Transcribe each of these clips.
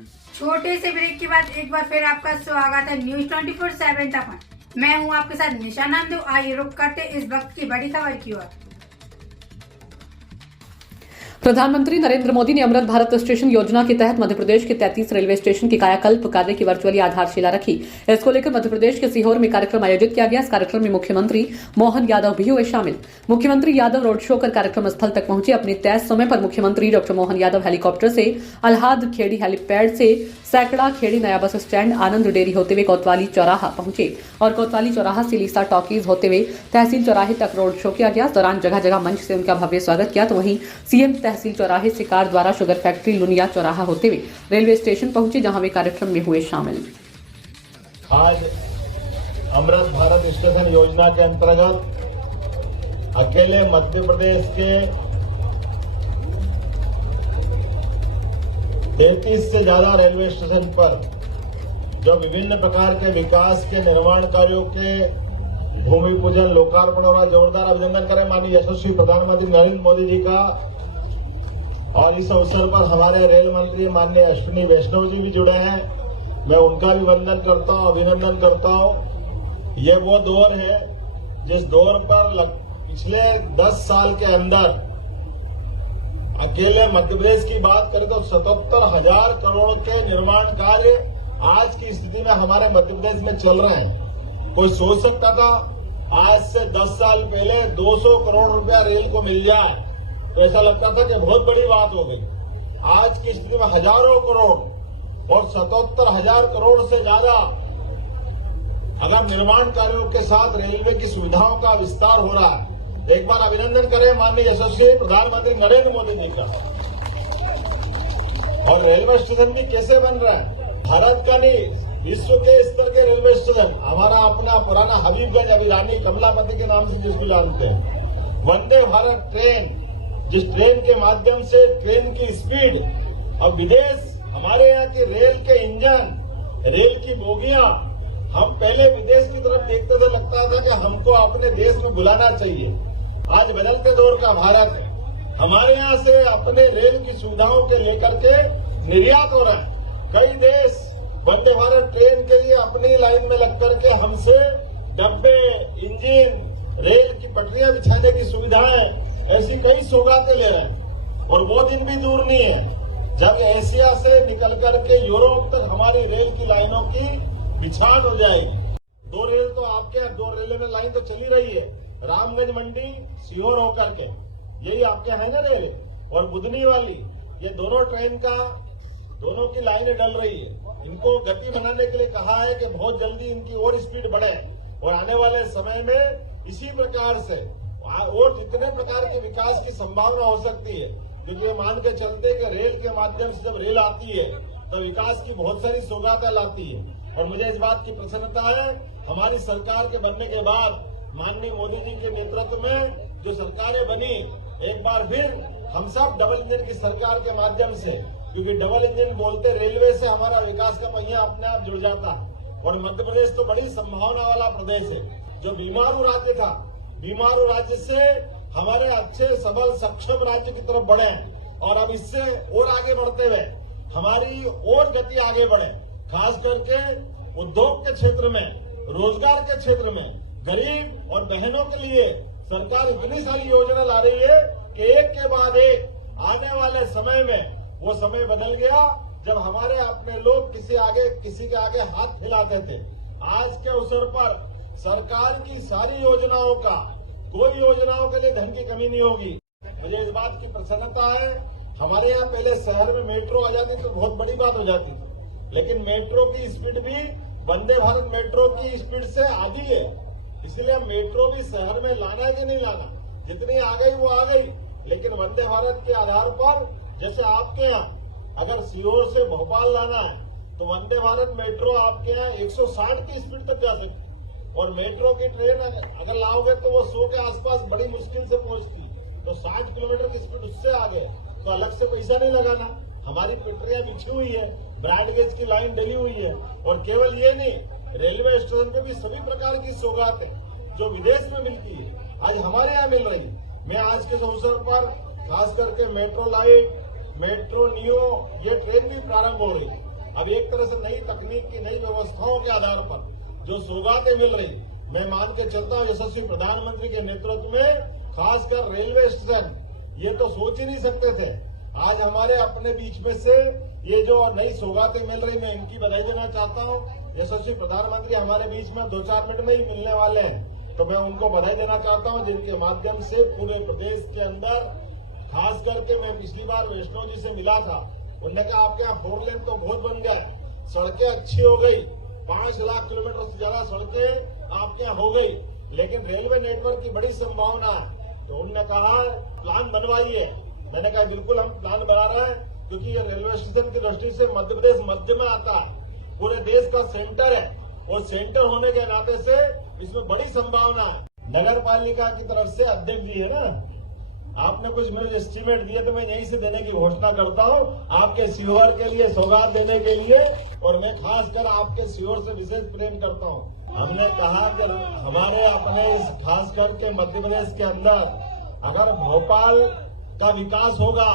छोटे से ब्रेक के बाद एक बार फिर आपका स्वागत है न्यूज 24/7 तक। मैं हूं आपके साथ निशा नामदेव। आइए रुक करते इस वक्त की बड़ी खबर की ओर। प्रधानमंत्री नरेंद्र मोदी ने अमृत भारत स्टेशन योजना के तहत मध्य प्रदेश के 33 रेलवे स्टेशन की कायाकल्प कार्य की वर्चुअली आधारशिला रखी। इसको लेकर मध्य प्रदेश के सीहोर में कार्यक्रम आयोजित किया गया। इस कार्यक्रम में मुख्यमंत्री मोहन यादव भी हुए शामिल। मुख्यमंत्री यादव रोड शो कर कार्यक्रम स्थल तक पहुंचे। अपने तय समय पर मुख्यमंत्री डॉक्टर मोहन यादव हेलीकॉप्टर से अल्हाद खेड़ी हेलीपैड से सैकड़ा खेड़ी नया बस स्टैंड आनंद डेयरी होते हुए कोतवाली चौराहा पहुंचे और कोतवाली चौराहा से लीसा टॉकीज होते हुए तहसील चौराहे तक रोड शो किया गया। इस दौरान जगह जगह मंच से उनका भव्य स्वागत किया तो वहीं सीएम तहसील चौराहे से कार द्वारा शुगर फैक्ट्री लुनिया चौराहा होते हुए रेलवे स्टेशन पहुंचे, जहां वे कार्यक्रम में हुए शामिल। आज अमृत भारत स्टेशन योजना के अंतर्गत अकेले मध्य प्रदेश के 33 से ज्यादा रेलवे स्टेशन पर जो विभिन्न प्रकार के विकास के निर्माण कार्यों के भूमि पूजन लोकार्पण और जोरदार अभिनंदन करें माननीय यशस्वी प्रधानमंत्री नरेंद्र मोदी जी का। और इस अवसर पर हमारे रेल मंत्री माननीय अश्विनी वैष्णव जी भी जुड़े हैं। मैं उनका भी वंदन करता हूं, अभिनंदन करता हूं। ये वो दौर है जिस दौर पर पिछले 10 साल के अंदर अकेले मध्य प्रदेश की बात करें तो 77,000 करोड़ के निर्माण कार्य आज की स्थिति में हमारे मध्य प्रदेश में चल रहे हैं। कोई सोच सकता था आज से 10 साल पहले 200 करोड़ रुपया रेल को मिल जाए तो ऐसा लगता था कि बहुत बड़ी बात हो गई। आज की स्थिति में हजारों करोड़ और 77,000 करोड़ से ज्यादा अगर निर्माण कार्यों के साथ रेलवे की सुविधाओं का विस्तार हो रहा है। एक बार अभिनंदन करें माननीय यशस्वी प्रधानमंत्री नरेंद्र मोदी जी का। और रेलवे स्टेशन भी कैसे बन रहा है, भारत का नहीं विश्व के स्तर के रेलवे स्टेशन। हमारा अपना पुराना हबीबगंज अभी रानी कमलापति के नाम से जिसको जानते हैं, वंदे भारत ट्रेन, जिस ट्रेन के माध्यम से ट्रेन की स्पीड और विदेश हमारे यहाँ के रेल के इंजन, रेल की बोगियां, हम पहले विदेश की तरफ देखते थे, लगता था कि हमको अपने देश में बुलाना चाहिए। आज बदलते दौर का भारत है। हमारे यहाँ से अपने रेल की सुविधाओं के लेकर के निर्यात हो रहा है। कई देश वंदे भारत ट्रेन के लिए अपनी लाइन में लग करके हमसे डब्बे, इंजन, रेल की पटरियां बिछाने की सुविधाएं, ऐसी कई सौगातें ले रहे हैं। और वो दिन भी दूर नहीं है जब एशिया से निकल करके यूरोप तक हमारी रेल की लाइनों की बिछान हो जाएगी। 2 रेल तो आपके 2 रेलवे में लाइन तो चली रही है, रामगंज मंडी सीहोर होकर के, यही आपके है ना रेल, और बुधनी वाली, ये दोनों ट्रेन का दोनों की लाइनें डल रही है। इनको गति बनाने के लिए कहा है कि बहुत जल्दी इनकी और स्पीड बढ़े और आने वाले समय में इसी प्रकार से और जितने प्रकार के विकास की संभावना हो सकती है, क्योंकि ये मान के चलते कि रेल के माध्यम से जब रेल आती है तो विकास की बहुत सारी सौगातें लाती है। और मुझे इस बात की प्रसन्नता है हमारी सरकार के बनने के बाद माननीय मोदी जी के नेतृत्व में जो सरकारें बनी, एक बार फिर हम सब डबल इंजन की सरकार के माध्यम से, क्योंकि डबल इंजन बोलते रेलवे से हमारा विकास का पहिया अपने आप जुड़ जाता है। और मध्य प्रदेश तो बड़ी संभावना वाला प्रदेश है। जो बीमारू राज्य था, बीमारू राज्य से हमारे अच्छे सबल सक्षम राज्य की तरफ बढ़े और अब इससे और आगे बढ़ते हुए हमारी और गति आगे बढ़े। खास करके उद्योग के क्षेत्र में, रोजगार के क्षेत्र में, गरीब और बहनों के लिए सरकार इतनी सारी योजना ला रही है कि एक के बाद एक आने वाले समय में वो समय बदल गया जब हमारे अपने लोग किसी के आगे हाथ फैलाते थे। आज के अवसर पर सरकार की सारी योजनाओं का, कोई योजनाओं के लिए धन की कमी नहीं होगी। मुझे इस बात की प्रसन्नता है। हमारे यहाँ पहले शहर में मेट्रो आ जाती तो बहुत बड़ी बात हो जाती थी, लेकिन मेट्रो की स्पीड भी वंदे भारत मेट्रो की स्पीड से आधी है। इसलिए मेट्रो भी शहर में लाना है कि नहीं लाना, जितनी आ गई वो आ गई। लेकिन वंदे भारत के आधार पर जैसे आपके यहाँ अगर सीहोर से भोपाल लाना है तो वंदे भारत मेट्रो आपके यहाँ 160 की स्पीड तक जा सकती। और मेट्रो की ट्रेन अगर लाओगे तो वो 100 के आसपास बड़ी मुश्किल से पहुंचती, तो 60 किलोमीटर की स्पीड उससे आगे, तो अलग से पैसा नहीं लगाना। हमारी पटरियां बिछी हुई है, ब्रॉड गेज की लाइन डली हुई है। और केवल ये नहीं, रेलवे स्टेशन पे भी सभी प्रकार की सौगातें जो विदेश में मिलती है आज हमारे यहाँ मिल रही है। मैं आज के अवसर पर खास करके मेट्रो लाइट, मेट्रो नियो, ये ट्रेन भी प्रारंभ हो रही है। अब एक तरह से नई तकनीक की नई व्यवस्थाओं के आधार पर जो सौगातें मिल रही, मैं मान के चलता हूँ यशस्वी प्रधानमंत्री के नेतृत्व में, खासकर रेलवे स्टेशन, ये तो सोच ही नहीं सकते थे। आज हमारे अपने बीच में से ये जो नई सौगातें मिल रही, मैं इनकी बधाई देना चाहता हूँ। यशस्वी प्रधानमंत्री हमारे बीच में 2-4 मिनट में ही मिलने वाले हैं, तो मैं उनको बधाई देना चाहता हूँ, जिनके माध्यम से पूरे प्रदेश के अंदर, खास करके मैं पिछली बार वैष्णो जी से मिला था, उन्होंने कहा आपके यहाँ 4 लेन तो बहुत बन गया, सड़कें अच्छी हो गई, 5 लाख किलोमीटर से ज्यादा सड़कें आपके यहाँ हो गई, लेकिन रेलवे नेटवर्क की बड़ी संभावना है। तो उन्होंने कहा प्लान बनवाइए। मैंने कहा बिल्कुल हम प्लान बना रहे हैं, क्योंकि ये रेलवे स्टेशन की दृष्टि से मध्य प्रदेश मध्य में आता है, पूरे देश का सेंटर है, और सेंटर होने के नाते से इसमें बड़ी संभावना है। नगर पालिका की तरफ से अध्यक्ष जी है ना, आपने कुछ मुझे एस्टीमेट दिए, तो मैं यहीं से देने की घोषणा करता हूँ आपके सीहोर के लिए, सौगात देने के लिए, और मैं खासकर आपके सीहोर से विशेष प्रेम करता हूँ। हमने कहा कि हमारे अपने खास करके मध्य प्रदेश के अंदर अगर भोपाल का विकास होगा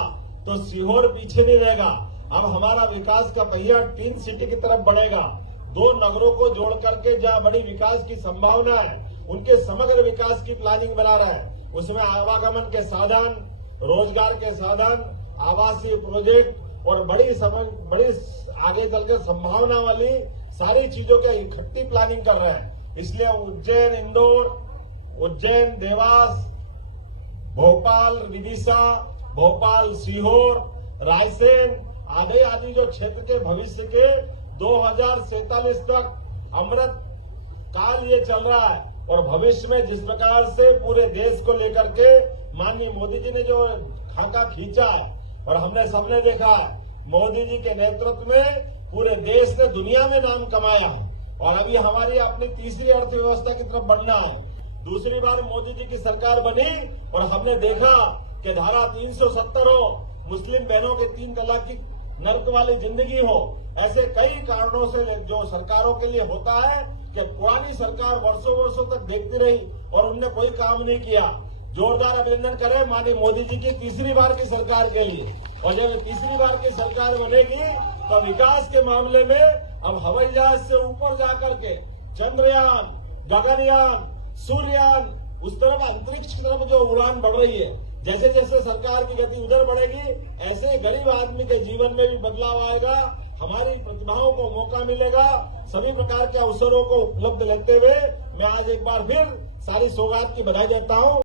तो सीहोर पीछे नहीं रहेगा। अब हमारा विकास का पहिया टीन सिटी की तरफ बढ़ेगा। 2 नगरों को जोड़ करके जहाँ बड़ी विकास की संभावना है, उनके समग्र विकास की प्लानिंग बना रहा है। उसमें आवागमन के साधन, रोजगार के साधन, आवासीय प्रोजेक्ट और बड़ी आगे चलकर संभावना वाली सारी चीजों की इकट्ठी प्लानिंग कर रहे हैं। इसलिए उज्जैन इंदौर, उज्जैन देवास, भोपाल विदिशा, भोपाल सीहोर, रायसेन आदि जो क्षेत्र के भविष्य के 2047 तक अमृत काल ये चल रहा है, और भविष्य में जिस प्रकार से पूरे देश को लेकर के माननीय मोदी जी ने जो खाका खींचा, और हमने सबने देखा मोदी जी के नेतृत्व में पूरे देश ने दुनिया में नाम कमाया, और अभी हमारी अपनी तीसरी अर्थव्यवस्था की तरफ बढ़ना है। दूसरी बार मोदी जी की सरकार बनी और हमने देखा कि धारा 370 हो, मुस्लिम बहनों के 3 तलाक की नर्क वाली जिंदगी हो, ऐसे कई कारणों से जो सरकारों के लिए होता है कि पुरानी सरकार वर्षों तक देखती रही और उनने कोई काम नहीं किया। जोरदार अभिनंदन करें माननीय मोदी जी की तीसरी बार की सरकार के लिए। और जब तीसरी बार की सरकार बनेगी तो विकास के मामले में अब हवाई जहाज से ऊपर जाकर के चंद्रयान, गगनयान, सूर्ययान, उस तरफ अंतरिक्ष की तरफ जो उड़ान बढ़ रही है, जैसे जैसे सरकार की गति उधर बढ़ेगी, ऐसे गरीब आदमी के जीवन में भी बदलाव आएगा, हमारी प्रतिभाओं को मौका मिलेगा, सभी प्रकार के अवसरों को उपलब्ध लेते हुए मैं आज एक बार फिर सारी सौगात की बधाई देता हूँ।